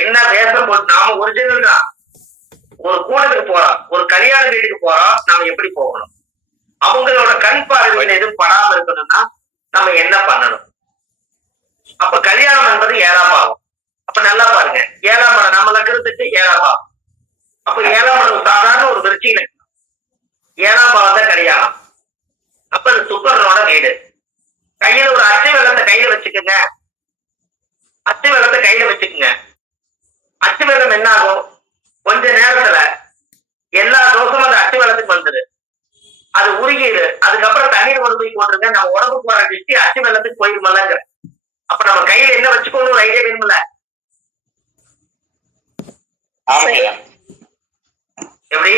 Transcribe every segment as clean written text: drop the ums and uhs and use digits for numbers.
என்ன வேஷம் போட்டு நாம ஒரிஜினல் தான். ஒரு கூடத்துக்கு போறோம், ஒரு கல்யாண வீட்டுக்கு போறோம், நாம எப்படி போகணும்? அவங்களோட கண் பார்வையில் எதுவும் படாம இருக்கணும்னா நம்ம என்ன பண்ணணும்? அப்ப கல்யாணம் என்பது 7ஆம் பாவம். அப்ப நல்லா பாருங்க, 7ஆம் இடம் நம்ம லக்னத்துக்கு 7ஆம் பாவம். அப்ப 7ஆம் இடம் சாதாரண ஒரு விருச்சிக லக்னம், 7ஆம் பாவம் தான் கல்யாணம். அப்ப அது சுக்கரனோட வீடு. கையில ஒரு அச்சு வெள்ளத்தை கையில வச்சுக்கோங்க, அச்சு வெள்ளத்தை கையில வச்சுக்கோங்க. அச்சு வெள்ளம் என்ன ஆகும்? கொஞ்ச நேரத்துல எல்லா தோஷமும் அந்த அச்சு வெள்ளத்துக்கு வந்துரு, அது உருகிடு. அதுக்கப்புறம் தண்ணீர் கொண்டு போய் போட்டுருங்க, நம்ம உடம்பு போற டிஸ்டி அச்சு வெள்ளத்துக்கு போயிருமல்லங்க. அப்ப நம்ம கையில என்ன வச்சுக்கணும் ஒரு ஐடியா வேணும்ல? எப்படி?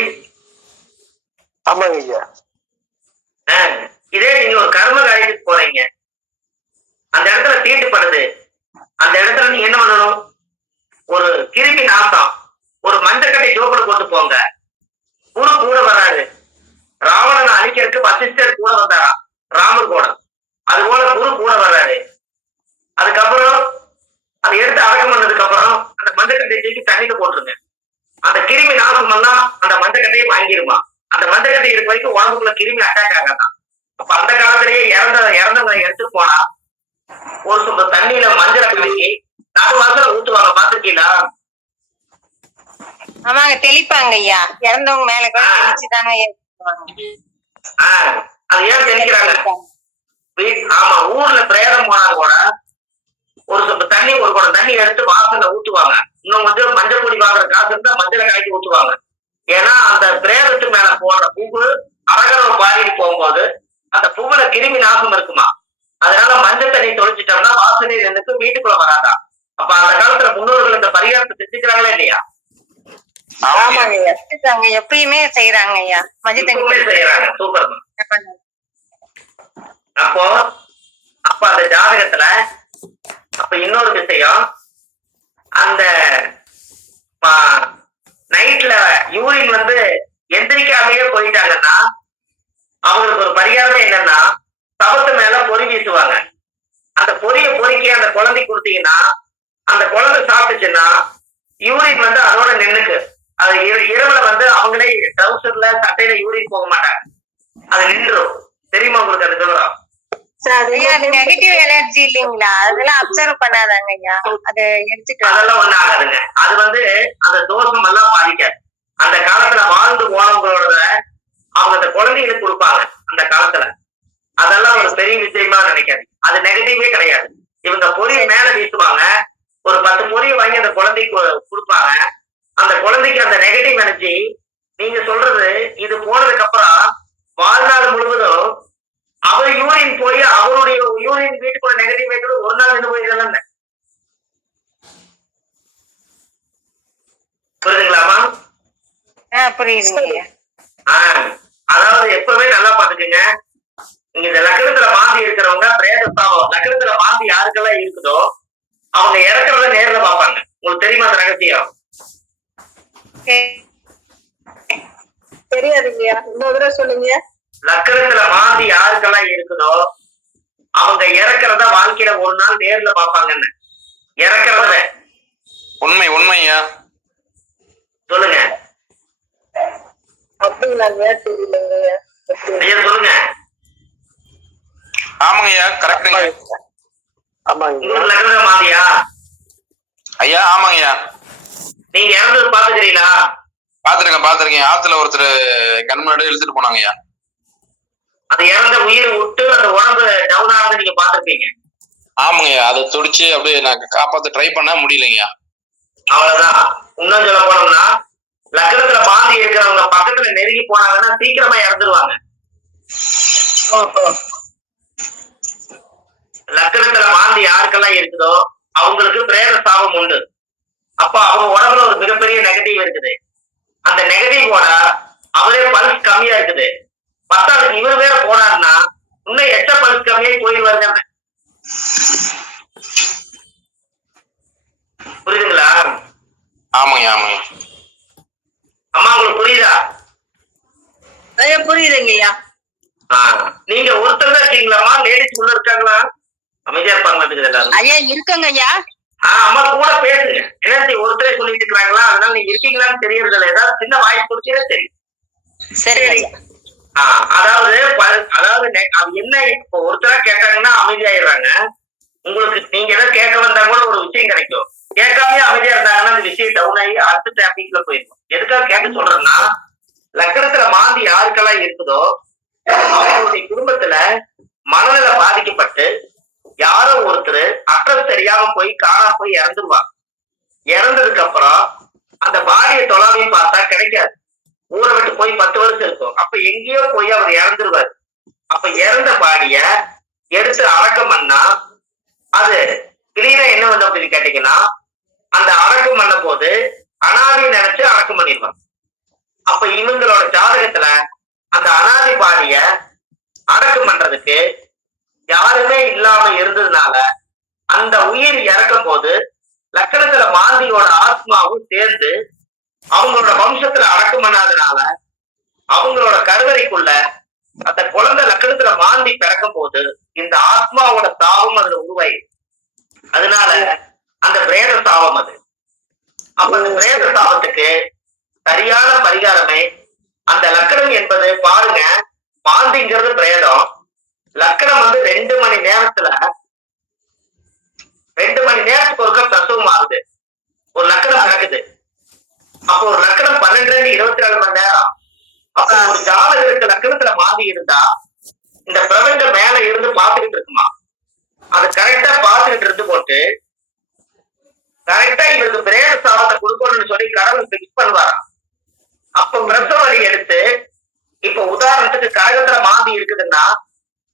இதே நீங்க ஒரு கர்ம காரியத்துக்கு போறீங்க, அந்த இடத்துல தீட்டுப்படுது, அந்த இடத்துல நீங்க என்ன பண்ணணும்? ஒரு கிருமி நாசம், ஒரு மஞ்சக்கட்டை ஜோப்புல போட்டு போங்க. குரு கூட வராது. ராவணனை அழிக்கிறதுக்கு வசிஷ்டர் கூட வந்தாரா, ராமர் கூட. அது போல குரு கூட வர்றாரு. அதுக்கப்புறம் அதை எடுத்து அடக்கம் பண்ணதுக்கு அப்புறம் அந்த மஞ்சக்கட்டையை தூக்கி தண்ணிக்கு போட்டுருங்க. அந்த கிருமி நாசம் எல்லாம் அந்த மஞ்சக்கட்டையை வாங்கிருமா. அந்த மஞ்சக்கட்டை இருக்க வரைக்கும் உடம்புக்குள்ள கிருமி அட்டாக் ஆகாதான். அப்ப அந்த காலத்திலேயே இறந்தவங்களை எடுத்து போனா ஒரு சொம்ப தண்ணியில மஞ்சளை கலக்கி நடுவாசல ஊத்துவாங்க, பாத்துருக்கீங்களா? ஆமாங்க, தெளிப்பாங்க ஐயா. இறந்தவங்க மேல கூட தெளிச்சுதாங்க. அது ஏன் தெளிக்கிறாங்க? ஆமா, ஊர்ல பிரேதம் போனா கூட ஒரு சொம்ப தண்ணி, ஒரு குடம் தண்ணி எடுத்து வாசல்ல ஊத்துவாங்க. இன்னும் கொஞ்சம் மஞ்சள் பொடி வாங்குற காசு இருந்தா மஞ்சளை காய்ச்சி ஊத்துவாங்க. ஏன்னா அந்த பிரேதத்துக்கு மேல போடுற பூவு அரகரவு பாடிட்டு போகும்போது அந்த பூவுல கிருமி நாசம் இருக்குமா. அதனால மஞ்சள் தண்ணி தொலைச்சிட்டோம்னா வாசனை எனக்கு வீட்டுக்குள்ள வராதா. அப்ப அந்த காலத்துல முன்னோர்கள் இந்த பரிகாரத்தை செஞ்சுக்கிறாங்களா இல்லையா? எப்பயுமே செய்யறாங்க ஐயா, மஞ்சள் தண்ணி செய்யறாங்க. சூப்பர். அப்போ அப்ப அந்த ஜாதகத்துல அப்ப இன்னொரு விஷயம், அந்த நைட்ல யூரின் வந்து எந்திரிக்காமையே போயிட்டாங்கன்னா அவங்களுக்கு ஒரு பரிகாரமே என்னன்னா, சபத்து மேல பொறி வீசுவாங்க. அந்த பொரிய பொறிக்கி அந்த குழந்தை கொடுத்தீங்கன்னா அந்த குழந்தை சாப்பிட்டுச்சுன்னா யூரின் வந்து அதோட நின்னுக்கு. அது இரவுல வந்து அவங்களே ட்ரௌசர்ல சட்டையில யூரின் போக மாட்டாங்க, அது நின்றும். தெரியுமா உங்களுக்கு அது விவரம்? நெகட்டிவ் எனர்ஜி இல்லைங்களா, அதெல்லாம் அப்சர்வ் பண்ணாதாங்க ஐயா, அது எடுத்துக்கலாம். அதெல்லாம் ஒண்ணு ஆகாதுங்க. அது வந்து அந்த தோஷம் எல்லாம் பாதிக்காது. அந்த காலத்துல வாழ்ந்து போனவங்களோட அவங்க அந்த குழந்தைகளுக்கு கொடுப்பாங்க அந்த காலத்துல. அதெல்லாம் ஒரு பெரிய விஷயமா நினைக்காது, அது நெகட்டிவே கிடையாது. இவங்க பொரிய மேல வீசுவாங்க, ஒரு 10 பொரிய வாங்கி அந்த குழந்தைக்கு கொடுப்பாங்க. அந்த குழந்தைக்கு அந்த நெகட்டிவ் எனர்ஜி நீங்க சொல்றது இது போனதுக்கு அப்புறம் வாழ்நாள் முழுவதும் அவர் யூரின் போய் அவருடைய யூரின் வீட்டுக்குள்ள நெகட்டிவ் வைக்கிறது ஒரு நாள் நின்று போய் இதெல்லாம் புரியுதுங்களாமா? புரியுதுங்க. அதாவது எப்பவுமே நல்லா பாத்துக்கங்க, நீங்க இந்த லக்னத்துல மாந்தி இருக்கிறவங்க பிரேதஸ்தாபம் லக்னத்துல மாந்தி யாருக்கெல்லாம் இருக்குதோ அவங்க இறக்குறத நேர்ல பாப்பாங்க. உங்களுக்கு தெரியுமா அந்த ரகசியம்? தெரியாதுங்கய்யா, இன்னொரு தடவை சொல்லுங்க. லக்னத்துல மாந்தி யாருக்கெல்லாம் இருக்குதோ அவங்க இறக்குறத வாழ்க்கையில ஒரு நாள் நேர்ல பாப்பாங்கன்னு. இறக்குறத உண்மை உண்மையா சொல்லுங்க. அப்படிங்களாங்க? தெரியலங்க ஐயா சொல்லுங்க. ஆமாங்கய்யா, கரெக்டுங்க. உங்களுக்கு லக்னத்துல மாந்தியா? ஐயா ஆமாங்கய்யா. நீங்க இறந்தது பாத்துக்கிறீங்களா? பாத்துருக்கேன். ஆத்துல ஒருத்தர் கண் முன்னாடி இழுத்துட்டு போனாங்கய்யா. அது இறந்த உயிர் விட்டு அந்த உடம்பு டவுன் ஆனது நீங்க பாத்துருப்பீங்க. ஆமாங்கய்யா, அதை துடிச்சு அப்படியே நான் காப்பாத்த ட்ரை பண்ண முடியலைங்கய்யா. அவ்வளவுதான். இன்னும் சொல்ல போனோம்னா லக்னத்துல பாந்தி இருக்கிறவங்க பக்கத்துல நெருங்கி போனாங்கன்னா சீக்கிரமா இறந்துருவாங்க. லக்னத்துல மாந்தி யாருக்கெல்லாம் இருக்குதோ அவங்களுக்கு பிரேத சாபம் உண்டு. அப்ப அவங்க உடம்புல ஒரு மிகப்பெரிய நெகட்டிவ் இருக்குது. அந்த நெகட்டிவோட அவரே பல்ஸ் கம்மியா இருக்குது. பத்தாவது இவர் வேற போனாருன்னா இன்னும் எச்ச பல்ஸ் கம்மியாகி போயிடுவாருங்க. புரியுதுங்களா? ஆமாங்க. அம்மா உங்களுக்கு புரியுதா? புரியுதுங்க ஐயா. நீங்க ஒருத்தர் தான் இருக்கீங்களாமா? லேடிஸ் உள்ள இருக்காங்களா? அமைதியா இருப்பாங்க எல்லாரும். ஐயா இருக்குங்க ஐயா. அம்மா கூட பேசுங்க. எனர்ஜி இருக்கீங்களான்னு தெரியறது இல்லை. ஏதாவது சின்ன வாய்ஸ் கொடுத்தீங்கன்னா தெரியும். சரிங்க ஐயா. அதாவது அது என்ன, இப்போ ஒருத்தரா கேட்டாங்கன்னா அமைதியாயிடுறாங்க. உங்களுக்கு நீங்க ஏதாவது கேட்க வந்தா கூட ஒரு விஷயம் கிடைக்கும். கேட்காமயே அமைதியா இருந்தாங்கன்னா அந்த விஷயம் டவுன் ஆகி அடுத்த டாபிக்ல போயிருக்கும். எதுக்காக கேட்க சொல்றேன்னா, லக்கணத்துல மாந்தி யாருக்கெல்லாம் இருக்குதோ அவங்களுடைய குடும்பத்துல மனநில பாதிக்கப்பட்டு யாரோ ஒருத்தர் அட்ரஸ் தெரியாம போய் காணாம போய் இறந்துருவாங்க. இறந்ததுக்கு அப்புறம் அந்த பாடியை தொலாவி பார்த்தா கிடைக்காது. ஊரை விட்டு போய் 10 வருஷம் இருக்கும். அப்ப எங்கேயோ போய் அவர் இறந்துருவாரு. அப்ப இறந்த பாடிய எடுத்து அடக்கம் பண்ணா அது கிளீனா என்ன வந்து அப்படின்னு கேட்டீங்கன்னா, அந்த அடக்கம் பண்ண போது அனாதி நினைச்சு அடக்கம் பண்ணிடுவாங்க. அப்ப இவங்களோட ஜாதகத்துல அந்த அனாதி பாடிய அடக்கம் பண்றதுக்கு யாருமே இல்லாம இருந்ததுனால அந்த உயிர் இறக்கும் போது லக்கணத்துல மாந்தியோட ஆத்மாவும் சேர்ந்து அவங்களோட வம்சத்துல அடக்கம் பண்ணாதனால அவங்களோட கருவறைக்குள்ள அந்த குழந்தை லக்கணத்துல மாந்தி பிறக்கும் போது இந்த ஆத்மாவோட சாபம் அதுல உருவாயிடும். அதனால அந்த பிரேத சாபம் அது. அப்ப அந்த பிரேத சாபத்துக்கு சரியான பரிகாரமே அந்த லக்கணம் என்பது பாருங்க, மாந்திங்கிறது பிரேதம். லக்கணம் வந்து 2 மணி நேரத்துல 2 மணி நேரத்துக்கு ஒருக்க பிரசவம் ஆகுது. ஒரு லக்கணம் நடக்குது. அப்போ ஒரு லக்கணம் 12 24 மணி நேரம். அப்ப ஒரு ஜாதகருக்கு லக்கணத்துல மாந்தி இருந்தா இந்த பிரபஞ்சம் மேல இருந்து பாத்துக்கிட்டு இருக்குமா, அது கரெக்டா பாத்துக்கிட்டு இருந்து போட்டு கரெக்டா இவருக்கு பிரேத சாபத்தை கொடுக்கணும்னு சொல்லி கடவுள் பிக்ஸ் பண்ணுவாராம். அப்ப பிரசவ வலி எடுத்து, இப்ப உதாரணத்துக்கு கடகத்துல மாந்தி இருக்குதுன்னா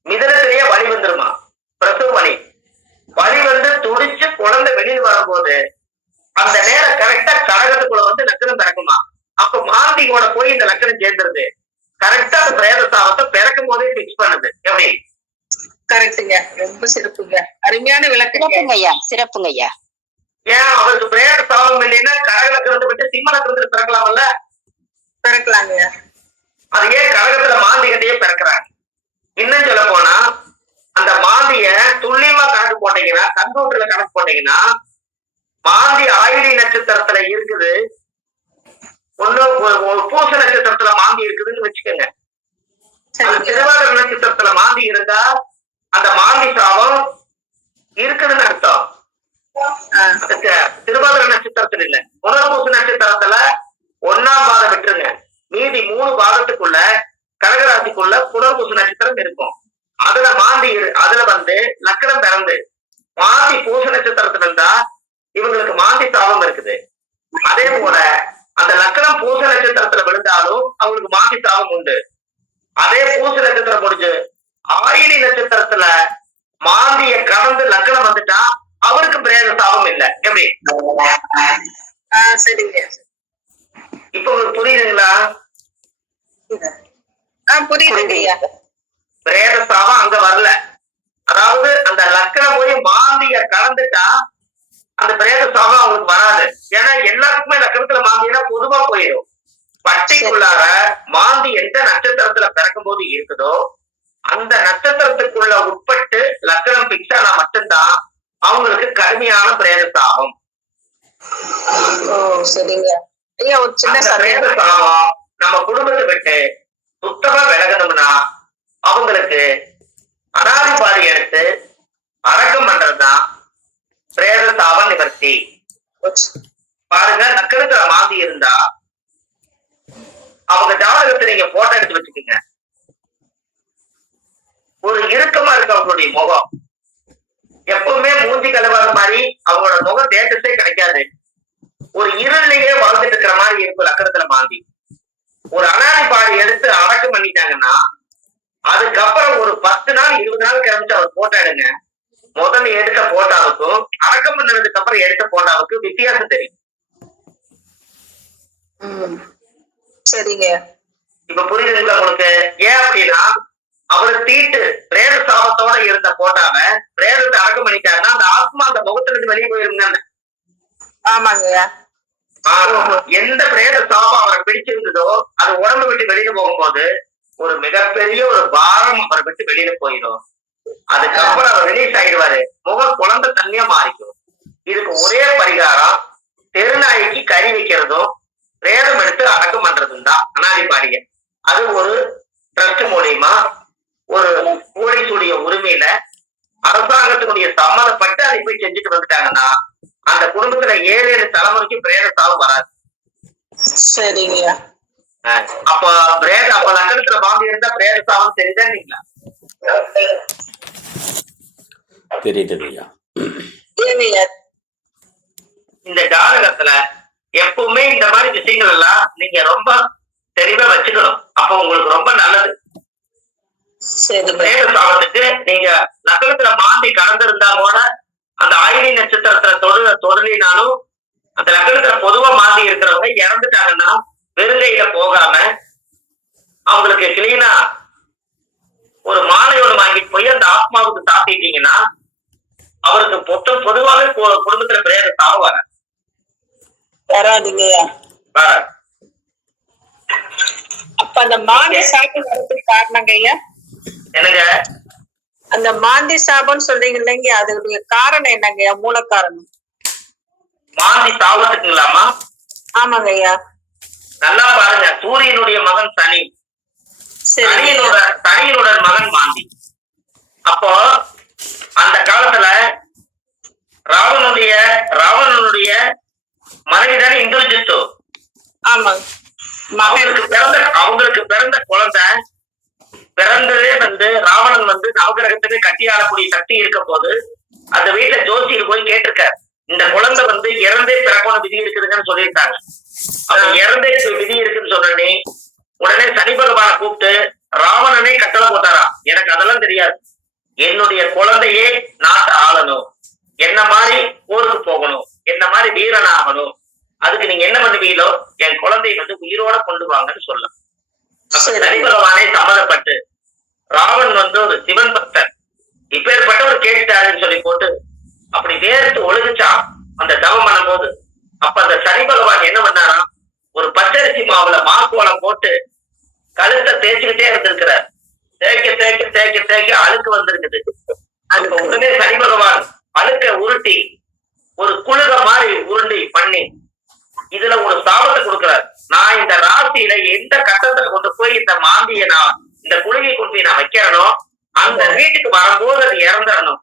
மிதனத்திலேயே வலி வந்துருமா, பிரசவ வலி வந்து துடிச்சு குழந்தை வெளியில் வரும்போது அந்த நேரம் கரெக்டா கடகத்துக்குள்ள வந்து லக்கணம் பிறக்குமா. அப்ப மாந்தியோட போய் இந்த லக்கணம் சேர்ந்துருது. கரெக்டா அந்த பிரேத சாபத்தை பிறக்கும் போதே பிக்ஸ் பண்ணுது. எப்படி? கரெக்டுங்க, ரொம்ப சிறப்புங்க, அருமையான விளக்குங்க ஐயா, சிறப்புங்க ஐயா. ஏன் அவருக்கு பிரேத சாபம் இல்லைன்னா கடக லக்கணத்தை விட்டு சிம்ம லக்கணத்துல பிறக்கலாம்ல? பிறக்கலாங்க. அது ஏன் கடகத்துல மாந்திகிட்டே பிறக்கிறாங்க? இன்னும் சொல்ல போனா அந்த மாந்திய துல்லியமா கணக்கு போட்டீங்கன்னா, கம்ப்யூட்டர்ல கணக்கு போட்டீங்கன்னா, மாந்தி ஆயிலி நட்சத்திரத்துல இருக்குது, ஒண்ணு பூச நட்சத்திரத்துல மாந்தி இருக்குதுன்னு வச்சுக்கோங்க. அந்த திருவாதிரை நட்சத்திரத்துல மாந்தி இருந்தா அந்த மாந்தி சாபம் இருக்குதுன்னு அர்த்தம். திருவாதிரை நட்சத்திரத்துல இல்ல, புனர்பூச நட்சத்திரத்துல 1ஆம் பாதம் விட்டுருங்க, மீதி 3 பாதத்துக்குள்ள கடகராசிக்குள்ள புனர்பூச நட்சத்திரம் இருக்கும். அதுல மாந்தி அதுல வந்து லக்கணம் பிறந்து மாந்தி பூச நட்சத்திரத்துல இருந்தா இவங்களுக்கு மாந்தி சாபம் இருக்குது. அதே போல அந்த லக்கணம் பூச நட்சத்திரத்துல விழுந்தாலும் அவங்களுக்கு மாந்தி சாபம் உண்டு. அதே பூச நட்சத்திரம் முடிஞ்சு ஆயிலி நட்சத்திரத்துல மாந்திய கடந்து லக்கணம் வந்துட்டா அவருக்கு பிரேத சாபம் இல்லை. எப்படி? சரிங்க. இப்ப உங்களுக்கு புரியுதுங்களா? புரியுதுங்க. பிரேத சாபம் அங்க வரல. அதாவது அந்த லக்கணம் போய் மாந்திய கலந்துட்டா அந்த பிரேத சாபம் அவங்களுக்கு வராது. ஏன்னா எல்லாத்துக்குமே லக்கணத்துல மாந்தினா பொதுவா போயிடும். பட்டைக்குள்ளார மாந்தி எந்த நட்சத்திரத்துல பிறக்கும் போது இருக்குதோ அந்த நட்சத்திரத்துக்குள்ள உட்பட்டு லக்கணம் பிக்ஸ் ஆனா மட்டும்தான் அவங்களுக்கு கடுமையான பிரேத சாபம். சரிங்க ஐயா, ஒரு சின்ன பிரேத சாபம் நம்ம குடும்பத்தை விட்டு சுத்தமா விலகணும்னா அவங்களுக்கு அனாதிபாதி எடுத்து அடக்கம் பண்றதுதான் பிரேத சாப நிவர்த்தி. பாருங்க, லக்கணத்துல மாந்தி இருந்தா அவங்க ஜாதகத்தை நீங்க போட்டோ எடுத்து வச்சுக்கோங்க. ஒரு இறுக்கமா இருக்கு அவங்களுடைய முகம், எப்பவுமே மூஞ்சி கலவாத மாதிரி அவங்களோட முக தேட்டத்தே கிடைக்காது. ஒரு இருளையே வாழ்ந்துட்டு இருக்கிற மாதிரி இருக்கும் லக்கணத்துல மாந்தி. ஒரு அனாதி பாடி எடுத்து அடக்கம் பண்ணிட்டாங்கன்னா அதுக்கப்புறம் ஒரு 10 நாள் 20 நாள் கிளம்பிச்சு அவர் போட்டோ எடுங்க. முதல்ல எடுத்த போட்டாவுக்கும் அடக்கம் பண்ணதுக்கு அப்புறம் எடுத்த போட்டாவுக்கும் வித்தியாசம் தெரியும். சரிங்க, இப்ப புரியுதுங்களா உங்களுக்கு? ஏன் அப்படின்னா அவரு தீட்டு பிரேத சாபத்தோட இருந்த போட்டாவ பிரேதத்தை அடக்கம் பண்ணிட்டாருன்னா அந்த ஆத்மா அந்த முகத்துல இருந்து வெளியே போயிருங்க. ஆமாங்க. எந்த பிரேத சாபம் அவரை பிடிச்சிருந்ததோ அது உடம்பு விட்டு வெளியில போகும்போது ஒரு மிகப்பெரிய ஒரு பாரம் அவரை விட்டு வெளியில போயிடும். அதுக்கப்புறம் அவர் ரிலீஸ் ஆயிடுவாரு. முகம் குழந்தை தண்ணியா மாறிக்கும். இதுக்கு ஒரே பரிகாரம் தெருநாய்க்கு கறி வைக்கிறதும் பிரேதம் எடுத்து அடக்கம் பண்றதும் தான் அனாதி பாடிய. அது ஒரு ட்ரஸ்ட் மூலியமா ஒரு கோடீஸ்வரிய உரிமையில அரசாங்கத்தினுடைய சம்மதப்பட்டு அதை போய் செஞ்சுட்டு வந்துட்டாங்கன்னா அந்த குடும்பத்துல 7 தலைமுறைக்கு பிரேத சாவு வராது. சரிங்கய்யா. அப்ப அப்ப லக்கணத்துல பாம்பு இருந்தா பிரேத சாவுன்னு தெரியுதா இல்லைங்களா? தெரியுதுங்கய்யா. ஏங்கய்யா இந்த ஜாதகத்துல எப்பவுமே இந்த மாதிரி விஷயங்கள் எல்லாம் நீங்க ரொம்ப தெளிவா வச்சுக்கணும். அப்ப உங்களுக்கு ரொம்ப நல்லது. சரிங்க. பிரேத சாபத்துக்கு நீங்க லக்னத்துல மாந்தி கலந்திருந்தா கூட அந்த ஆயிலி நட்சத்திரத்துல தொடலினாலும் அந்த லக்னத்துல பொதுவா மாந்தி இருக்கிறவங்க இறந்துட்டாங்கன்னா வெறுங்கையில போகாம அவங்களுக்கு கிளீனா ஒரு மாலையோடு வாங்கிட்டு போய் அந்த ஆத்மாவுக்கு சாத்திட்டீங்கன்னா அவருக்கு பொதுவாகவே குடும்பத்துல பிரேத சாபம் வராதுங்கய்யா. வராது. அப்ப அந்த மாந்தி சாபம் வரதுக்கு காரணங்கய்யா என்னங்க? அந்த மாந்தி சாபம்னு சொல்றீங்க இல்லைங்க, அதோடைய காரணம் என்னங்கய்யா? மூல காரணம் மாந்தி சாபத்துக்குங்களாமா? ஆமாங்க ஐயா. நல்லா பாருங்க, சூரியனுடைய மகன் சனி, சனியினுடன் மகன் மாந்தி. அப்போ அந்த காலத்துல ராவணனுடைய மனைவிதான் இந்துஜித்து. ஆமாங்க. அவங்களுக்கு பிறந்த குழந்தை பிறந்ததே ராவணன் நவகிரகத்துக்கு கட்டி ஆளக்கூடிய சக்தி இருக்க போது அந்த வீட்டுல ஜோசியர் போய் கேட்டிருக்காரு, இந்த குழந்தை இறந்தே பிறக்கணும் விதி இருக்குதுன்னு சொல்லியிருக்காங்க. அவங்க இறந்தே விதி இருக்குன்னு சொன்னே உடனே சனி பகவானை கூப்பிட்டு ராவணனே கட்டளை போட்டாரா, எனக்கு அதெல்லாம் தெரியாது, என்னுடைய குழந்தையே நாட்டை ஆளணும், என்ன மாதிரி போருக்கு போகணும், என்ன மாதிரி வீரன் ஆகணும், அதுக்கு நீங்க என்ன பண்ணுவீங்களோ என் குழந்தைய உயிரோட கொண்டு வாங்கன்னு சொல்லலாம். சனி பகவானே சம்மதப்பட்டு ராவன் ஒரு சிவன் பக்தர், இப்பேற்பட்டவர் கேட்டாருன்னு சொல்லி போட்டு அப்படி வேர்த்து ஒழுகுச்சான் அந்த தவம் பண்ணும் போது. அப்ப அந்த சனி பகவான் என்ன பண்ணாராம், ஒரு பச்சரிசி மாவுல மாக்கோளம் போட்டு கழுத்தை தேய்ச்சிக்கிட்டே இருந்திருக்கிறார். தேய்க்க தேய்க்க தேய்க்க தேய்க்க அழுக்கு வந்திருக்குது. அதுக்கு உடனே சனி பகவான் அழுக்க உருட்டி ஒரு குழுக மாதிரி உருண்டி பண்ணி இதுல ஒரு சாபத்தை கொடுக்கிறார். நான் இந்த ராசியில எந்த கட்டத்துல கொண்டு போய் இந்த மாந்திய நான் இந்த குழுவை கொண்டு போய் நான் வைக்கிறனோ அந்த வீட்டுக்கு வரும்போது அது இறந்துடணும்,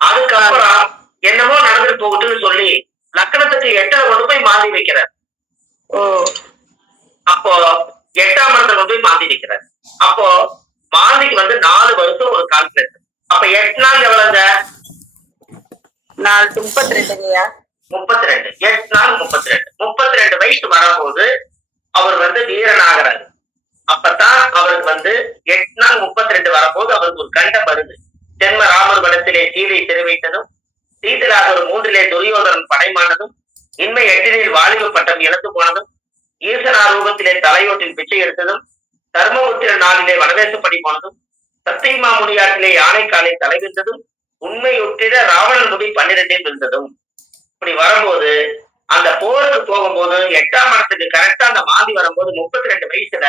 அதுக்கப்புறம் என்னமோ நடந்துட்டு போகுதுன்னு சொல்லி லக்கணத்துக்கு 8 கொண்டு போய் மாந்தி வைக்கிறார். அப்போ 8ஆம் இடத்துல கொண்டு போய் மாந்தி வைக்கிறார். அப்போ மாந்திக்கு 4 வருஷம் ஒரு கால்குலேட். அப்ப 8 நாள் எவ்வளவுங்க? 32. 32. 8 நாள் 32 வயசு வரும்போது அவர் வீரனாகிறார். அப்பதான் அவருக்கு 8 நாள் 32 வரும்போது அவருக்கு ஒரு கண்டம் வருது. தென்ம ராமர் வனத்திலே சீதை சிறை வைத்ததும், சீதராகர் 3 துரியோதனன் படைமானதும், இன்மை 8 வாலிப பட்டம் இழந்து போனதும், ஈசனாரூபத்திலே தலையோட்டில் பிச்சை எடுத்ததும், தர்மபுத்திர 4 வனவேசப்படி போனதும், சத்தியமா முடியாட்டிலே யானைக்காலை தலைவிந்ததும், உண்மை ஒட்டிட ராவணன் முடி 12 விழுந்ததும். இப்படி வரும்போது அந்த போருக்கு போகும்போது 8ஆம் இடத்துக்கு கரெக்டா அந்த மாந்தி வரும்போது 32 வயசுல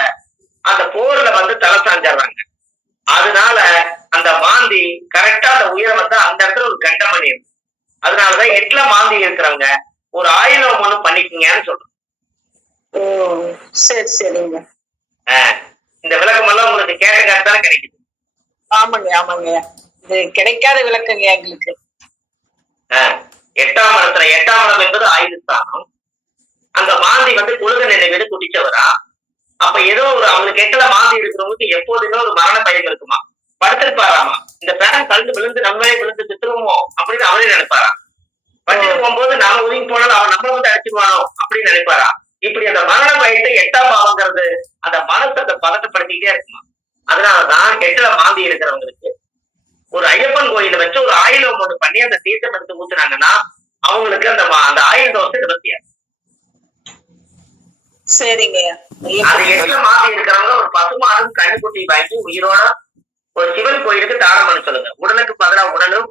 அந்த போர்ல தலை சாஞ்சாடுறாங்க. அதனால அந்த மாந்தி கரெக்டா அந்த உயரம் அந்த இடத்துல ஒரு கண்டம் பண்ணிருக்கு. அதனாலதான் 8ல மாந்தி இருக்கிறவங்க ஒரு ஆயுதம் ஒண்ணு பண்ணிக்கீங்கன்னு சொல்றோம். சரி சரிங்க. இந்த விளக்கம் எல்லாம் உங்களுக்கு கேட்ட காட்டுதானே கிடைக்குது? ஆமாங்க ஆமாங்க, இது கிடைக்காத விளக்கங்க எங்களுக்கு. 8ஆம் இடத்துல 8ஆம் இடம் என்பது ஆயுதஸ்தானம். அங்க மாந்தி குழுக நினைவு குடிச்சவரா. அப்ப ஏதோ ஒரு அவங்களுக்கு 8ல மாந்தி இருக்கிறவங்களுக்கு எப்போதுமே ஒரு மரண பயம் இருக்குமா, படுத்திருப்பாராமா, இந்த பேன் கழுந்து விழுந்து நம்மளே விழுந்து சித்துருவோமோ அப்படின்னு அவரே நினைப்பாரா. படுத்துட்டு போகும்போது நாம ஒதுங்கி போனாலும் அவன் நம்மள அடிச்சுடுவானோ அப்படின்னு நினைப்பாரா. இப்படி அந்த மரண பயத்தை 8ஆம் பாவங்கிறது அந்த மனசை பதட்டப்படுத்திக்கிட்டே இருக்குமா. அதனாலதான் 8ல மாந்தி இருக்கிறவங்களுக்கு ஒரு ஐயப்பன் கோயில வச்சு ஒரு ஆயுதம் ஒண்ணு பண்ணி அந்த தீர்த்தம் எடுத்து ஊத்துனாங்கன்னா அவங்களுக்கு அந்த ஆயுத தோசை நிவர்த்தியாது. சரிங்க. அது 8ல மாந்தி இருக்கிறவங்க ஒரு பசுமாடும் கண்ணுக்குட்டி வாங்கி உயிரோட ஒரு சிவன் கோயிலுக்கு தானம் பண்ண சொல்லுங்க. உடலுக்கு பதிலா உடலும்,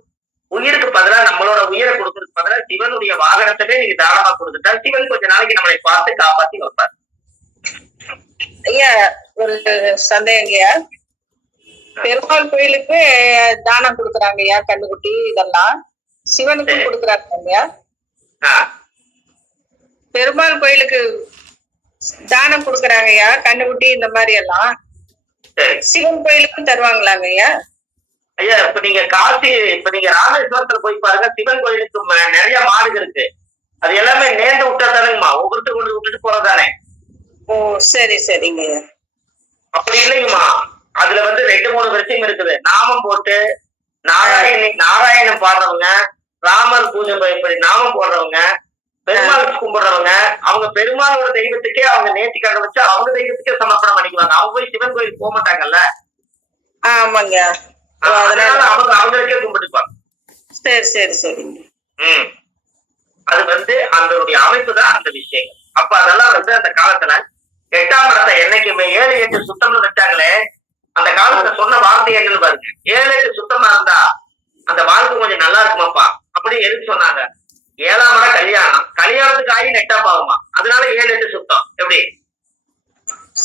உயிருக்கு பதிலா நம்மளோட உயிரை கொடுக்கறதுக்கு பதிலா சிவனுடைய வாகனத்திலே நீங்க தானமா கொடுத்துட்டா சிவன் கொஞ்ச நாளைக்கு நம்மளை பார்த்து காப்பாத்தி வைப்பார். ஐயா ஒரு சந்தேகங்கய்யா, பெருமாள் கோயிலுக்கு தானம் கொடுக்குறாங்க ஐயா, கண்ணுக்குட்டி இதெல்லாம் சிவனுக்கும் கொடுக்குறாங்க ஐயா. பெருமாள் கோயிலுக்கு தானம் கொடுக்குறாங்க ஐயா, கண்ணுக்குட்டி இந்த மாதிரி எல்லாம். சரி சிவன் கோயிலுக்கும் தருவாங்களாங்க ஐயா? ஐயா, இப்ப நீங்க ராமேஸ்வரத்துல போய் பாருங்க, சிவன் கோயிலுக்கு நிறைய மாடுகள் இருக்கு. அது எல்லாமே நேர்ந்து விட்டா தானேங்கம்மா, ஒவ்வொருத்தர் கொண்டு விட்டுட்டு போறதானே. ஓ சரி சரிங்க ஐயா. அப்படி இல்லைங்கம்மா, அதுல 2-3 விஷயம் இருக்குது. நாமம் போட்டு நாராயணம் பாடுறவங்க, ராமர் பூஜை இப்படி நாமம் போடுறவங்க, பெருமாள் கும்பிடுறவங்க, அவங்க பெருமாளோட தெய்வத்துக்கே அவங்க நேர்த்திக்கடை வச்சு அவங்க தெய்வத்துக்கே சமர்ப்பணம் பண்ணிக்குவாங்க. அவங்க போய் சிவன் கோயிலுக்கு போக மாட்டாங்கல்ல. ஆமாங்க. அதனால அவங்க அவங்களுக்கே கும்பிட்டுப்பாங்க. சரி சரி சரிங்க. அது அதனுடைய அமைப்பு தான் அந்த விஷயம். அப்ப அதெல்லாம் அந்த காலத்துல 8ஆம் இடத்தை என்னைக்குமே 7-8 சுத்தம்னு வச்சாங்களே, அந்த காலத்துல சொன்ன வார்த்தை என்னன்னு பாருங்க. 7-8 சுத்தமா இருந்தா அந்த வாழ்க்கை கொஞ்சம் நல்லா இருக்குமாப்பா அப்படி எதுக்கு சொன்னாங்க. 7ஆம் இடம் கல்யாணத்துக்கு ஆகி 8ஆம் பாவமா, அதனால 7-8 சுத்தம். எப்படி?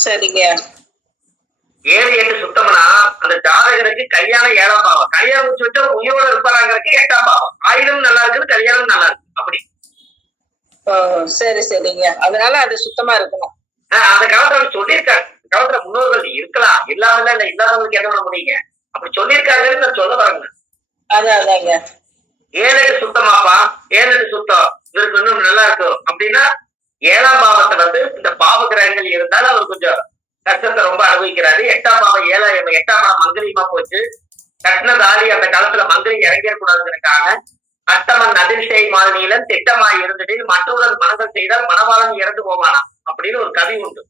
சரிங்க. 7-8 சுத்தம்னா அந்த ஜாதகருக்கு கல்யாணம் 7ஆம் பாவம், கல்யாணம் முடிச்சு வச்சா உயிரோட இருப்பாங்கிறதுக்கு 8ஆம் பாவம், ஆயுதம் நல்லா இருக்குது, கல்யாணம் நல்லா இருக்கு. அப்படி சரி சரிங்க. அதனால அது சுத்தமா இருக்கணும். அந்த காலத்துல சொல்லியிருக்காங்க. காலத்துல முன்னோர்கள் இருக்கலாம், இல்லாமல இல்ல, இல்லாதவங்களுக்கு என்ன பண்ண முடியுங்க, அப்படி சொல்லியிருக்காங்கன்னு நான் சொல்ல பாருங்க. அதாங்க 7-8 சுத்தமாப்பா, 7-8 சுத்தம் இவருக்கு இன்னும் நல்லா இருக்கும் அப்படின்னா 7ஆம் பாவத்தை இந்த பாவ கிரகங்கள் இருந்தாலும் அவர் கொஞ்சம் கஷ்டத்தை ரொம்ப அனுபவிக்கிறாரு. 8ஆம் பாவம் 8ஆம் பாவம் மங்கலியமா போச்சு. கட்டின தாலி அந்த காலத்துல மங்கலி இறங்கிடக்கூடாதுங்கிறதுக்காக அட்டமன் அதிர்ஷ்டை மால்நீலன் திட்டமாய் இருந்ததில் மற்றவர்கள் மனங்கள் செய்தால் மணவாளன் இறந்து போவானா அப்படின்னு ஒரு கவி உண்டு.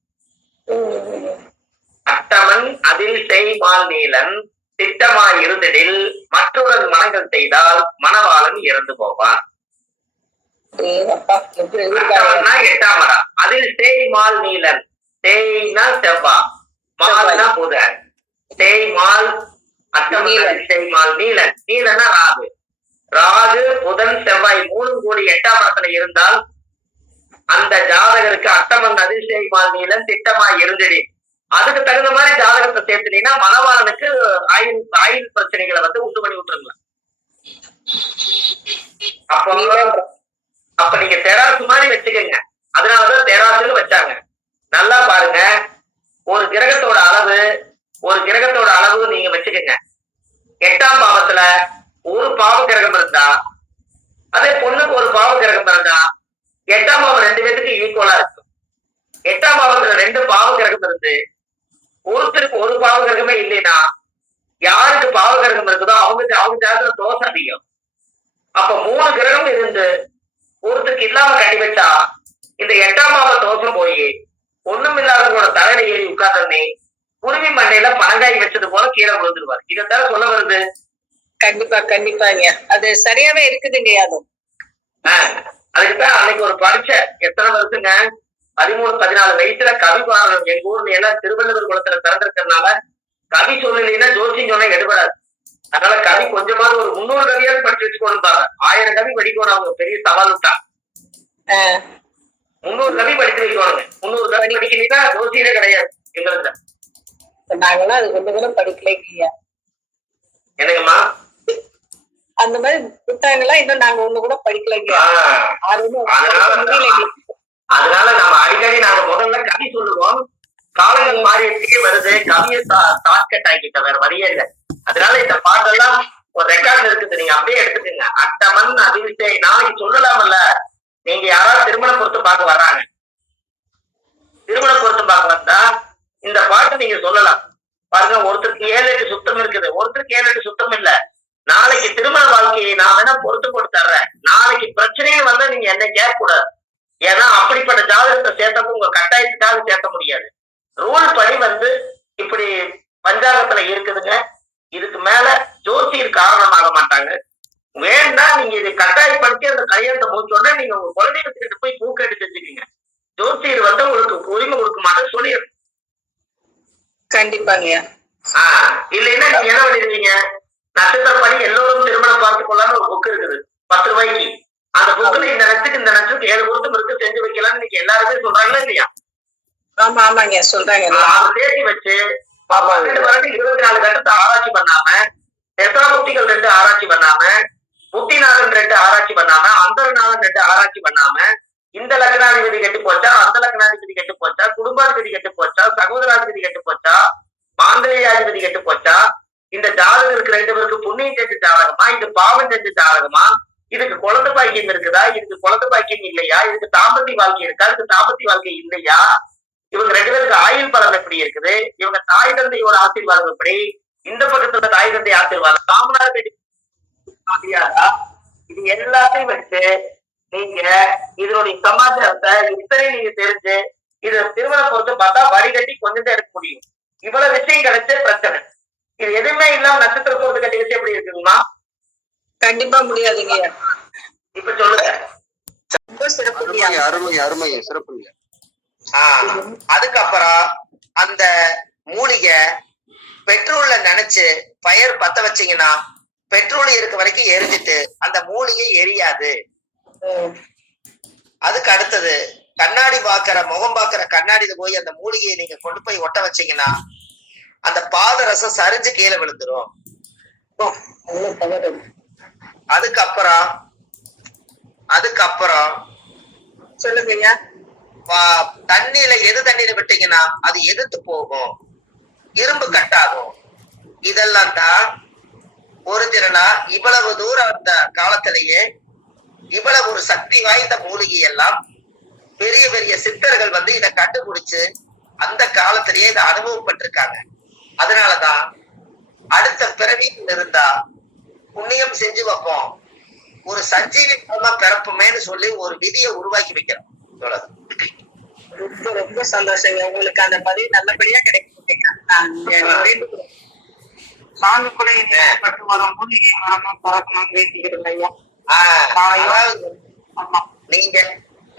அட்டமன் அதிர்ஷ்டை மால்நீலன் திட்டமாய் இருந்ததில் மற்றவர்கள் மனங்கள் செய்தால் மணவாளன் இறந்து போவான். 8ஆம் இடம். அதில் தேய் மால் நீலன், தேய்னா செவ்வா, மால்னா புதன். தேய் மால் அட்டமன் தேய் மால் நீலன், நீலன்னா ராகு. ராகு புதன் செவ்வாய் 3 கூடி 8ஆம் இடத்துல இருந்தால் அந்த ஜாதகருக்கு அட்டமன் அதிசய மால் நீலன் திட்டமாய் இருந்தது. அதுக்கு தகுந்த மாதிரி ஜாதகத்தை சேர்த்துட்டீங்கன்னா மணவாளனுக்கு ஆயுள் பிரச்சனைகளை உண்டு பண்ணி விட்டுருங்களா. அப்ப நீங்க தெராசு மாதிரி வச்சுக்கோங்க. அதனாலதான் தெராசுன்னு வச்சாங்க. நல்லா பாருங்க, ஒரு கிரகத்தோட அளவு நீங்க வச்சுக்கோங்க. 8ஆம் பாவத்துல ஒரு பாவ கிரகம் இருந்தா, அதே பொண்ணுக்கு ஒரு பாவ கிரகம் இருந்தா 8ஆம் பாவம் 2 பேருக்கு ஈக்குவலா இருக்கும். 8ஆம் பாவத்துல 2 பாவ கிரகம் இருந்து ஒருத்தருக்கு ஒரு பாவ கிரகமே இல்லைன்னா யாருக்கு பாவ கிரகம் இருக்குதோ அவங்க ஜாதகத்துல தோஷம் அதிகம். அப்ப 3 கிரகம் இருந்து ஒருத்தருக்கு இல்லாம கட்டி வச்சா இந்த 8ஆம் பாவ தோஷம் போய் ஒண்ணும் இல்லாதவங்களோட தலையில ஏறி உட்கார்ந்தே குருவி மண்டையில பனங்காய் வச்சது போல கீழே விழுந்துருவாரு. இதைத்தான் சொல்ல வருது. கண்டிப்பா கண்டிப்பாங்க, அது சரியாவே இருக்குதுங்க. அதுக்குதான் அன்னைக்கு ஒரு பரீட்சை, எத்தனை வருஷங்க, 13-14 வயசுல கவி பாடணும். எங்க ஊர்ல எல்லாம் திருவள்ளுவர் குளத்துல பிறந்திருக்கிறதுனால கவி சொல்லலைன்னா ஜோசியம் சொன்னா எடுபடாது. அதனால கவி கொஞ்சமாவது ஒரு 300 கவியாவது படிச்சு வச்சுக்கொண்டாங்க. 1000 கவி படிக்கணும். அவங்க பெரிய சவால் விட்டா 300 கவி படிச்சு வைக்கணுங்க. 300 கவி படிக்கலைன்னா ஜோசியரே கிடையாது எங்களுக்கு. நாங்கெல்லாம் அது கொஞ்சம் கூட படிக்கலையா என்னங்கம்மா? அந்த மாதிரி புத்தகங்கள்லாம் இன்னும் நாங்க ஒண்ணு கூட படிக்கலைங்க. அதனால நம்ம அடிக்கடி நாங்க முதல்ல கவி சொல்லுவோம். காலங்கள் மாறிட்டே வருது, கவியை ஷார்ட்கட் ஆக்கிட்ட, வேற வழியே இல்லை. அதனால இந்த பாட்டெல்லாம் ஒரு ரெக்கார்ட் இருக்குது, நீங்க அப்படியே எடுத்துக்கோங்க. அட்டமன் அதிர்ஷ்டை நாளைக்கு சொல்லலாம்ல. நீங்க யாராவது திருமண பொருத்து பார்க்க வர்றாங்க, திருமண பொருத்து பார்க்க வந்தா இந்த பாட்டு நீங்க சொல்லலாம். பாருங்க, ஒருத்தருக்கு 7-8 சுத்தம் இருக்குது, ஒருத்தருக்கு 7-8 சுத்தம் இல்ல. நாளைக்கு திருமண வாழ்க்கையை நான் வேணா பொறுத்து போட்டு தர்றேன். நாளைக்கு பிரச்சனைன்னு வந்தா நீங்க என்ன கேட்க கூடாது. ஏன்னா அப்படிப்பட்ட ஜாதகத்தை சேர்த்தப்ப உங்க கட்டாயத்துக்காக சேர்த்த முடியாது. ரூல் படி இப்படி பஞ்சாங்கத்துல இருக்குதுங்க, இதுக்கு மேல ஜோசியர் காரணமாக மாட்டாங்க. வேணா நீங்க இதை கட்டாயப்படுத்தி அந்த கல்யாணத்தை முடிச்சோடனே நீங்க உங்க குழந்தைகிட்ட போய் பூக்கெட்டு செஞ்சுக்கீங்க. ஜோசியர் உங்களுக்கு உரிமை கொடுக்க மாட்டேன்னு சொல்லிடுறேன். கண்டிப்பாங்க. இல்லைன்னா நீங்க என்ன பண்ணிருக்கீங்க, நட்சத்திரப்படி எல்லோரும் திருமணம் பார்த்துக் கொள்ளான்னு ஒரு புக் இருக்குது 10 ரூபாய்க்கு. அந்த புக்ல இந்த நட்சத்திரத்துக்கு 7 பொருத்தம் இருக்கு, செஞ்சு வைக்கலாம்னு இன்னைக்கு எல்லாருமே சொல்றாங்களா இல்லையா? ஆமா ஆமாங்க சொல்றாங்க. அதை சேர்த்து வச்சு 24 கட்டத்தை ஆராய்ச்சி பண்ணாம, தசாபுக்திகள் 2 ஆராய்ச்சி பண்ணாம, புத்திநாதன் 2 ஆராய்ச்சி பண்ணாம, அந்தரநாதன் 2 ஆராய்ச்சி பண்ணாம, இந்த லக்னாதிபதி கெட்டு போச்சா அந்த லக்னாதிபதி கெட்டு போச்சா குடும்பாதிபதி கெட்டு போச்சா, சகோதராதிபதி கெட்டு போச்சா, மாந்திரிகாதிபதி கெட்டு போச்சா, இந்த ஜாதகருக்கு 2 பேருக்கு புண்ணியம் செஞ்ச ஜாதகமா, இது பாவம் செஞ்ச ஜாதகமா, இதுக்கு குழந்தை பாக்கியம் இருக்குதா, இதுக்கு குழந்தை பாக்கியம் இல்லையா, இதுக்கு தாம்பத்திய வாழ்க்கை இருக்கா, இதுக்கு தாம்பத்திய வாழ்க்கை இல்லையா, இவங்க 2 பேருக்கு ஆயுள் பலம் எப்படி இருக்குது, இவங்க தாய் தந்தையோட ஆசீர்வாதம் எப்படி, இந்த பக்கத்துல தாய் தந்தை ஆசீர்வாதம், காமனார் மாதிரியாதா, இது எல்லாத்தையும் வச்சு நீங்க இதனுடைய சமாச்சாரத்தை இத்தனை நீங்க தெரிஞ்சு இது திருமண பொறுத்து பார்த்தா வடிகட்டி கொஞ்சம் தான் எடுக்க முடியும். இவ்வளவு விஷயம் கிடைச்ச பிரச்சனை. இது எதுவுமே இல்லாம நட்சத்திர பொறுத்து கட்டி வச்சு எப்படி இருக்குங்களா? கண்டிப்பா முடியாதுங்க. இப்ப சொல்லுங்க. ரொம்ப சிறப்பு. அருமை சிறப்புங்க. அதுக்கப்புறம் அந்த மூலிகை பெட்ரோல்ல நினைச்சு ஃபயர் பத்த வச்சீங்கன்னா பெட்ரோல் இருக்க வரைக்கும் எரிஞ்சிட்டு அந்த மூலிகை எரியாது. அதுக்கு அடுத்தது கண்ணாடி பாக்குற முகம் பாக்குற கண்ணாடியில போய் அந்த மூலிகையை நீங்க கொண்டு போய் ஒட்ட வச்சீங்கன்னா அந்த பாதரசம் சரிஞ்சு கீழே விழுந்துரும். அதுக்கப்புறம் சொல்லுங்க. தண்ணியில தண்ணியில விட்டீங்கன்னா அது எதிர்த்து போகும், இரும்பு கட்டாகும். இதெல்லாம் தான் ஒரிஜினலா இவ்வளவு தூரம் அந்த காலத்திலேயே இவ்வளவு ஒரு சக்தி வாய்ந்த மூலிகை எல்லாம் பெரிய பெரிய சித்தர்கள் வந்து இதை கண்டுபிடிச்சு அந்த காலத்திலேயே இதை அனுபவப்பட்டிருக்காங்க. அதனாலதான் அடுத்த பிறவியில் இருந்தா புண்ணியம் செஞ்சு வைப்போம், ஒரு சஞ்சீவி மூலமா பிறப்புமேன்னு சொல்லி ஒரு விதியை உருவாக்கி வைக்கிறோம். ரொம்ப ரொம்ப சந்தோஷங்க. உங்களுக்கு அந்த பதிவு நல்லபடியா கிடைக்கும். சாமிக்குள்ள பட்டு வரும் மூலிகை மரமா பறக்கணும்னு வேண்டிக்கிறோம் ஐயா.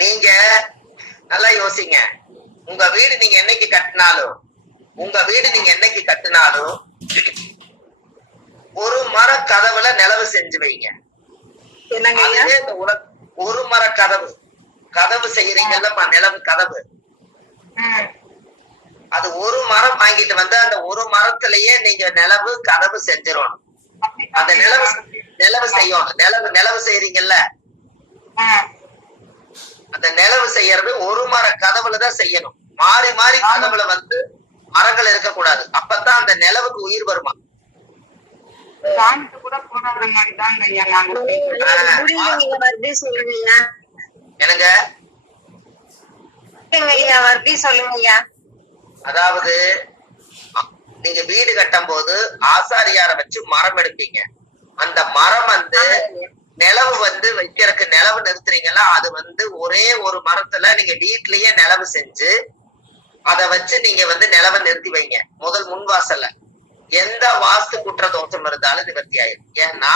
நீங்க நல்லா யோசிங்க. உங்க வீடு நீங்க என்னைக்கு கட்டினாலும் ஒரு மர கதவுல நிலவு செஞ்சு வைங்க. ஒரு மர கதவு செய்யறீங்கல்லப்பா, நிலவு கதவு. அது ஒரு மரம் வாங்கிட்டு வந்து அந்த ஒரு மரத்திலேயே நீங்க நிலவு கதவு செஞ்சிடணும். அந்த நிலவு செய்யணும். நிலவு செய்யறீங்கல்ல, அந்த நிலவு செய்யறது ஒரு மர கதவுலதான் செய்யணும். மாறி மாறி கதவுல வந்து மரங்கள் இருக்கக்கூடாது. அப்பதான் அந்த நிலவுக்கு உயிர் வருமா. எனக்கு அதாவது நீங்க வீடு கட்டும் போது ஆசாரியார வச்சு மரம் எடுப்பீங்க. அந்த மரம் வந்து நிலவு வந்து வைக்கிறதுக்கு நிலவு நிறுத்துறீங்களா, அது வந்து ஒரே ஒரு மரத்துல நீங்க வீட்லயே நிலவு செஞ்சு அதை வச்சு நீங்க வந்து நிலவை நிறுத்தி வைங்க. முதல் முன்வாசல்ல எந்த வாஸ்து குற்ற தோஷம் இருந்தாலும் நிவர்த்தி ஆயிடும். ஏன்னா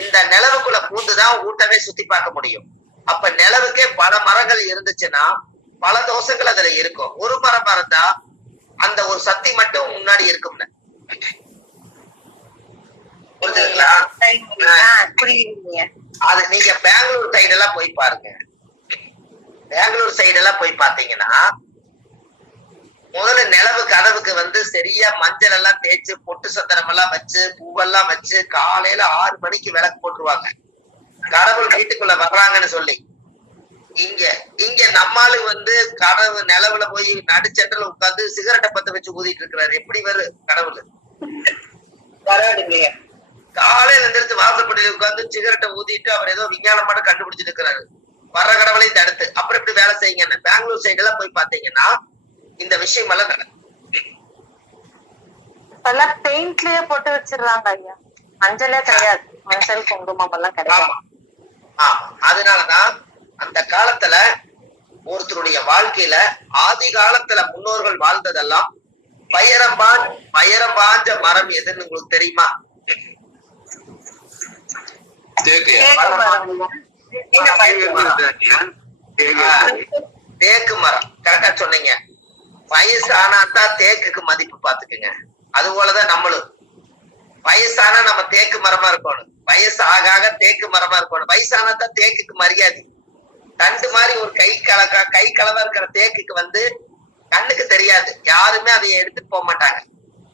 இந்த நிலவுக்குள்ள பூந்துதான் ஊட்டவே சுத்தி பார்க்க முடியும். அப்ப நிலவுக்கே பல மரங்கள் இருந்துச்சுன்னா பல தோஷங்கள் அதுல இருக்கும். ஒரு மரம் இருந்தா அந்த ஒரு சக்தி மட்டும் முன்னாடி இருக்கும்ல. புரிஞ்சுங்களா? அது நீங்க பெங்களூர் சைடு எல்லாம் போய் பாருங்க. பெங்களூர் சைடு எல்லாம் போய் பாத்தீங்கன்னா முதல்ல நிலவு கதவுக்கு வந்து சரியா மஞ்சள் எல்லாம் தேய்ச்சு பொட்டு சத்திரம் எல்லாம் வச்சு பூவெல்லாம் வச்சு காலையில 6 மணிக்கு விளக்கு போட்டுருவாங்க, கடவுள் வீட்டுக்குள்ள வர்றாங்கன்னு சொல்லி. இங்க நம்மாலு வந்து கடவு நிலவுல போய் நடுச்சென்றில் உட்கார்ந்து சிகரெட்டை பத்த வச்சு ஊதிட்டு இருக்கிறாரு. எப்படி வரும் கடவுள்? காலையில எந்திரிச்சு வாசப்படியில உட்கார்ந்து சிகரெட்டை ஊதிட்டு அவர் ஏதோ விஞ்ஞானம் மட்டும் கண்டுபிடிச்சிட்டு இருக்கிறாரு. வர்ற கடவுளையும் தடுத்து அப்புறம் எப்படி வேலை செய்யுங்க. பெங்களூர் சைடு எல்லாம் போய் பாத்தீங்கன்னா இந்த விஷயம் எல்லாம் நடக்கும். பெயிண்ட்லயே போட்டு வச்சிருக்காங்க ஐயா, மஞ்சளே கிடையாது, மஞ்சள் குங்குமம் எல்லாம் கிடையாது. ஆமா, அதனாலதான் அந்த காலத்துல ஒருத்தருடைய வாழ்க்கையில ஆதி காலத்துல முன்னோர்கள் வாழ்ந்ததெல்லாம் பயரம்பாஞ்ச மரம் எதுன்னு உங்களுக்கு தெரியுமா? தேக்கு மரம். கரெக்டா சொன்னீங்க. வயசு ஆனாதான் தேக்குக்கு மதிப்பு பாத்துக்குங்க. அது போலதான் நம்மளும் வயசானா நம்ம தேக்கு மரமா இருக்கணும், வயசு ஆக தேக்கு மரமா இருக்கணும். வயசானாதான் தேக்குக்கு மரியாதை. தண்டு மாதிரி ஒரு கை கலவா இருக்கிற தேக்குக்கு வந்து கண்ணுக்கு தெரியாது, யாருமே அதை எடுத்துட்டு போக மாட்டாங்க.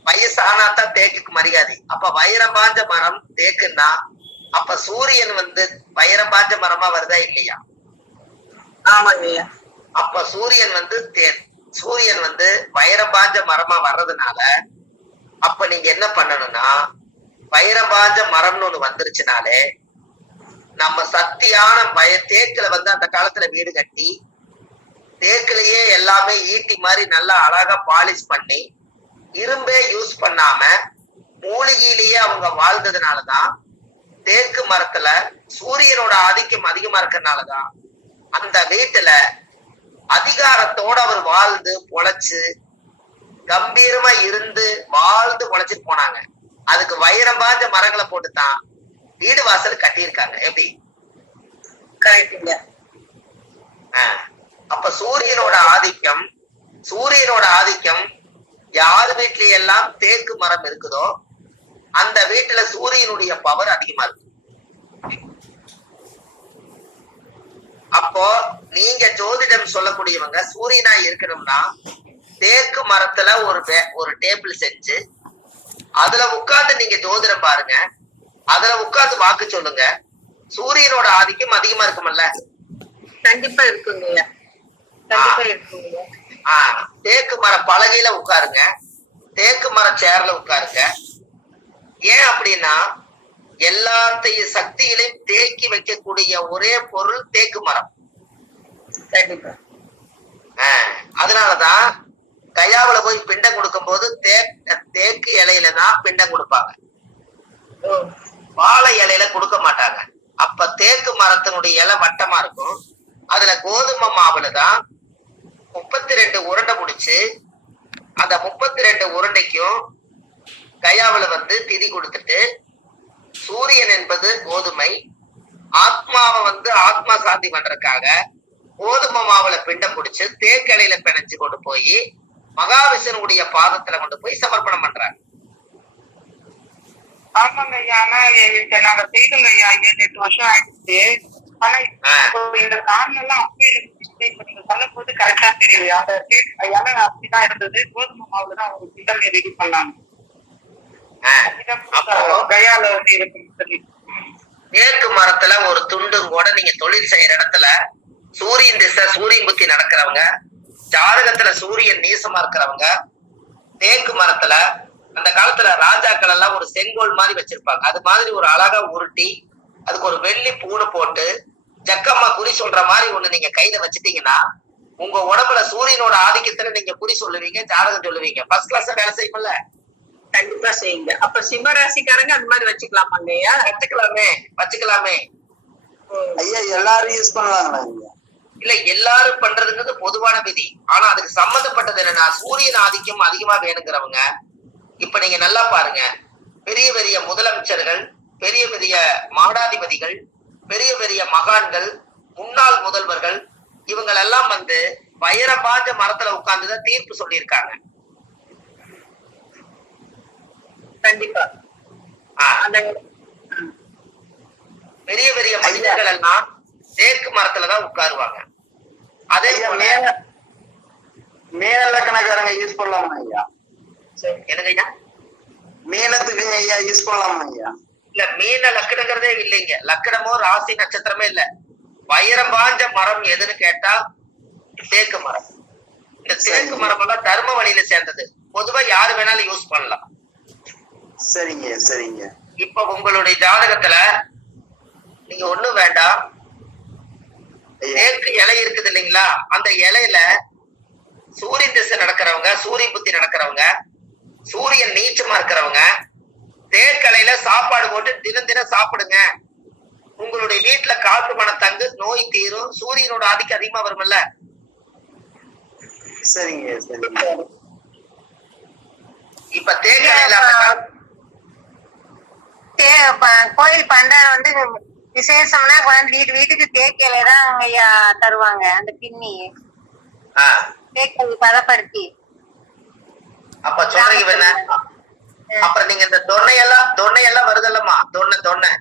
வயசு ஆனாதான் தேக்குக்கு மரியாதை. அப்ப வைரம் பாஞ்ச மரம் தேக்குன்னா அப்ப சூரியன் வந்து வைரம் பாஞ்ச மரமா வருதா இல்லையா? ஆமாங்க. அப்ப சூரியன் வந்து தேர் சூரியன் வந்து வைரம் பாஞ்ச மரமா வர்றதுனால அப்ப நீங்க என்ன பண்ணணும்னா, வைரம் பாஞ்ச மரம்னு ஒண்ணு வந்துருச்சுனாலே நம்ம சக்தியான தேக்குல வந்து அந்த காலத்துல வீடு கட்டி தேக்குலயே எல்லாமே ஈட்டி மாதிரி நல்லா அழகா பாலிஷ் பண்ணி இரும்பே யூஸ் பண்ணாம மூலிகையிலேயே அவங்க வாழ்ந்ததுனாலதான் தேக்கு மரத்துல சூரியனோட ஆதிக்கம் அதிகமா இருக்கிறதுனாலதான் அந்த வீட்டுல அதிகாரத்தோட அவர் வாழ்ந்து பொழைச்சு கம்பீரமா இருந்து வாழ்ந்து பொழைச்சிட்டு போனாங்க. அதுக்கு வைரம் பாஞ்ச மரங்களை போட்டுதான் வீடு வாசல் கட்டியிருக்காங்க. எப்படி? கரெக்டுங்க. அப்ப சூரியனோட ஆதிக்கம் யார் வீட்ல எல்லாம் தேக்கு மரம் இருக்குதோ அந்த வீட்டுல சூரியனுடைய பவர் அதிகமா இருக்கு. அப்போ நீங்க ஜோதிடம் சொல்லக்கூடியவங்க சூரியனா இருக்கணும்னா தேக்கு மரத்துல ஒரு டேபிள் செஞ்சு அதுல உட்கார்ந்து நீங்க ஜோதிடம் பாருங்க, அதுல உட்கார்ந்து வாக்கு சொல்லுங்க. சூரியனோட ஆதிக்கம் அதிகமா இருக்குமல்ல? கண்டிப்பா இருக்குங்க. கண்டிப்பா இருக்குங்க. தேக்கு மர பலகையில உட்காருங்க, தேக்கு மர சேர்ல உட்காருங்க. ஏன் அப்படின்னா எல்லாத்தையும் சக்திகளையும் தேக்கி வைக்கக்கூடிய ஒரே பொருள் தேக்கு மரம். கண்டிப்பா. அதனாலதான் கயாவுல போய் பிண்டம் கொடுக்கும் போது தேக்கு இலையில தான் பிண்டம் கொடுப்பாங்க, வாழை இலையில கொடுக்க மாட்டாங்க. அப்ப தேக்கு மரத்தினுடைய இலை வட்டமா இருக்கும். அதுல கோதுமை மாவுலதான் 32 உருண்டை முடிச்சு அந்த 32 உருண்டைக்கும் கயாவுல வந்து திதி கொடுத்துட்டு சூரியன் என்பது கோதுமை, ஆத்மாவை வந்து ஆத்மா சாந்தி பண்றதுக்காக கோதுமை மாவுல பிண்டம் பிடிச்சு தேக்கலையில பிணைச்சு கொண்டு போய் மகாவிஷ்ணுடைய பாதத்துல கொண்டு போய் சமர்ப்பணம் பண்றாங்க. ஆமாங்க ஐயா. ஆனா நாங்க செய்தோங்க ஐயா, 7-8 வருஷம் ஆயிடுச்சு. ஆனா இந்த காரணம் எல்லாம் அப்பயே இப்ப நீங்க சொல்லும் போது கரெக்டா தெரியுது. அந்த இலை அப்படிதான் இருந்தது. கோதுமை மாவுலதான் அவங்க திட்டமே ரெடி பண்ணாங்க. கயால வந்து இருக்குன்னு சொல்லி தேக்கு மரத்துல ஒரு துண்டும் கூட நீங்க தொழில் செய்யற இடத்துல சூரியன் திசை சூரியன் புத்தி நடக்கிறவங்க, ஜாதகத்துல சூரியன் நீசமா இருக்கிறவங்க தேக்கு மரத்துல அந்த காலத்துல ராஜாக்கள் எல்லாம் ஒரு செங்கோல் மாதிரி வச்சிருப்பாங்க. அது மாதிரி ஒரு அழகா உருட்டி அதுக்கு ஒரு வெள்ளி பூணு போட்டு ஜக்கம்மா குறி சொல்ற மாதிரி ஒண்ணு நீங்க கையில வச்சுட்டீங்கன்னா உங்க உடம்புல சூரியனோட ஆதிக்கத்துல நீங்க குறி சொல்லுவீங்க, ஜாதகம் சொல்லுவீங்க. ஃபர்ஸ்ட் கிளாஸ் வேலை செய்யும்ல? கண்டிப்பா செய்யுங்க. அப்ப சிம்ம ராசிக்காரங்க அந்த மாதிரி வச்சுக்கலாமாங்க ஐயா? வச்சுக்கலாமே ஐயா. எல்லாரும் யூஸ் பண்ணலாங்களா ஐயா? இல்ல, எல்லாரும் பண்றதுங்கிறது பொதுவான விதி. ஆனா அதுக்கு சம்பந்தப்பட்டது என்னன்னா சூரியன் ஆதிக்கம் அதிகமா வேணுங்கிறவங்க இப்ப நீங்க நல்லா பாருங்க, பெரிய பெரிய முதலமைச்சர்கள், பெரிய பெரிய மாடாதிபதிகள், பெரிய பெரிய மகான்கள், முன்னாள் முதல்வர்கள் இவங்களெல்லாம் வந்து வைரம் பாஞ்ச மரத்துல உட்கார்ந்துதான் தீர்ப்பு சொல்லியிருக்காங்க. கண்டிப்பா. பெரிய பெரிய மனிதர்கள் எல்லாம் தேக்கு மரத்துலதான் உட்காருவாங்க. அதே போல மீன லக்கணக்காரங்க யூஸ் பண்ணலாமா ஐயா? எனக்கு ஐயா மீனத்துக்கு ஐயா யூஸ் பண்ணலாமா ஐயா? இல்ல, மீன லக்கணங்கிறதே இல்லைங்க. லக்கணமோ ராசி நட்சத்திரமே இல்ல. வைரம் பாஞ்ச மரம் எதுன்னு கேட்டா தேக்கு மரம். இந்த தேக்கு மரம் எல்லாம் தர்ம வழியில சேர்ந்தது. பொதுவா யாரு வேணாலும் யூஸ் பண்ணலாம். சரிங்க சரிங்க. இப்ப உங்களுடைய ஜாதகத்துல நீங்க ஒண்ணும் வேண்டாம், தேக்கு இலை இருக்குது இல்லைங்களா, அந்த இலையில சூரியன் திசை நடக்கிறவங்க, சூரியன் புத்தி நடக்கிறவங்க, சூரியன் நீச்சமா இருக்கிறவங்க தேக்கலையில சாப்பாடு போட்டு தினம் தினம் சாப்பிடுங்க. உங்களுடைய வீட்டுல காற்று மனம் தங்கு, நோய் தீரும், சூரியனோட ஆதிக்கம் அதிகமா வரும்ல. சரிங்க சரிங்க. இப்ப தேக்கலையில கோயில் பண்டாரம் வந்து விசேஷம்னா வீட்டுக்கு தேக்கையில தான் ஐயா தருவாங்க. அந்த பின்னி தேக்கை பதப்படுத்தி. அப்ப சொல்றீங்க என்ன? அப்புறம் நீங்க இந்த தொன்னையெல்லாம் வருதல்லம்மா, தொன்னை